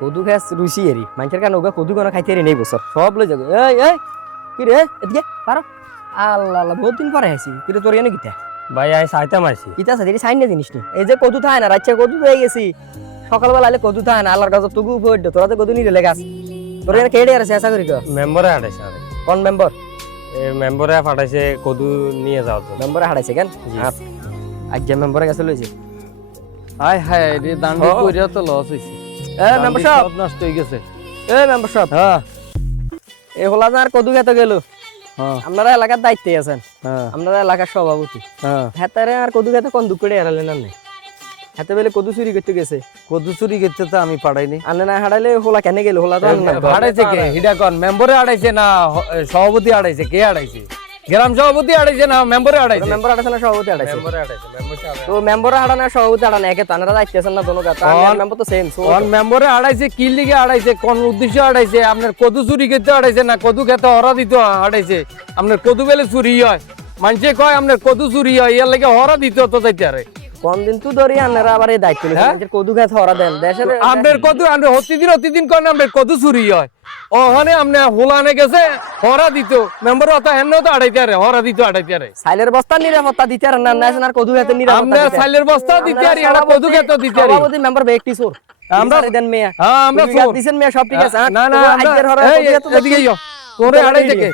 কদু খাস রুচি এরি মানুষের কারণে ওগা কদু কোনো খাইতে এরি নেই বছর সব লই যাবে এই কি রে এদিকে পারো আল্লাহ আল্লাহ বহুত দিন পরে আইছি কি রে তোর এনে কিতা ভাই আই সাইতাম আইছি কিতা আছে সাইন না জিনিস নি এই যে কদু থায় না রাচ্চা কদু হয়ে গেছি সকালবেলা আইলে কদু থায় না আল্লাহর কাছে তুগু উপর তোরা তো কদু নিলে লেগাস তোর এনে কেডে আর শেষা করি মেম্বারে আড়াইছে আরে কোন মেম্বার এই মেম্বারে পাঠাইছে কদু নিয়ে যাও তো মেম্বারে হারাইছে কেন আজ যে মেম্বারে গেছে লইছে হাই হাই রে দান্ডি কইরা তো লস হইছে মেম্বার সাহেব সব নষ্ট হয়ে গেছে মেম্বার সাহেব হ্যাঁ এই হলা আর কদু খেতে গেল হ্যাঁ আপনারা এলাকার দায়িত্বে আছেন হ্যাঁ আপনারা এলাকার সভাপতি হ্যাঁ হেতারে আর কদু খেতে কোন দুঃখ করে এড়ালেন না নাই হাতে বেলে কদু চুরি করতে গেছে কদু চুরি করতে তো আমি পাঠাইনি আনে না হারাইলে হোলা কেন গেল হোলা তো আনলাম না। আড়াইছে কে হিডা কোন মেম্বারে আড়াইছে না সভাপতি আড়াইছে কে আড়াইছে গ্রাম সভাপতি আড়াইছে না মেম্বারে আড়াইছে মেম্বার আড়াইছে না সভাপতি আড়াইছে মেম্বারে আড়াইছে মেম্বার তো মেম্বার হারানা সভাপতি হারানা একে তানারা দায়িত্ব আছেন না দোনো কথা মেম্বার তো সেম কোন মেম্বারে আড়াইছে কি লিগে আড়াইছে কোন উদ্দেশ্য আড়াইছে আপনার কদু চুরি করতে আড়াইছে না কদু খেতে হরা দিতে আড়াইছে আপনার কদু বেলে চুরি হয় মানুষে কয় আপনার কদু চুরি হয় এর লাগে হরা দিতে তো যাইতে আরে কোন দিন তো ধরি আনারা আবার এই দায়িত্ব নিয়ে মানুষের কদু খেতে হরা দেন দেশের আপনার কদু আপনার প্রতিদিন কোন আপনার কদু চুরি হয় ওখানে আপনার হোলানে গেছে হরা দিত মেম্বার অত হেন তো আড়াইতে আরে হরা দিত আড়াইতে আরে সাইলের বস্তা নিরাপত্তা দিতে আর না না আর কদু খেতে নিরাপত্তা আমরা সাইলের বস্তা দিতে আরি এটা কদু খেতে দিতে আরি সভাপতি মেম্বার ব্যক্তি সোর আমরা দেন মেয়া হ্যাঁ আমরা দিছেন মেয়া সব ঠিক আছে না না আজকের হরা এই, এদিকে যাও তোরে আড়াইছে কে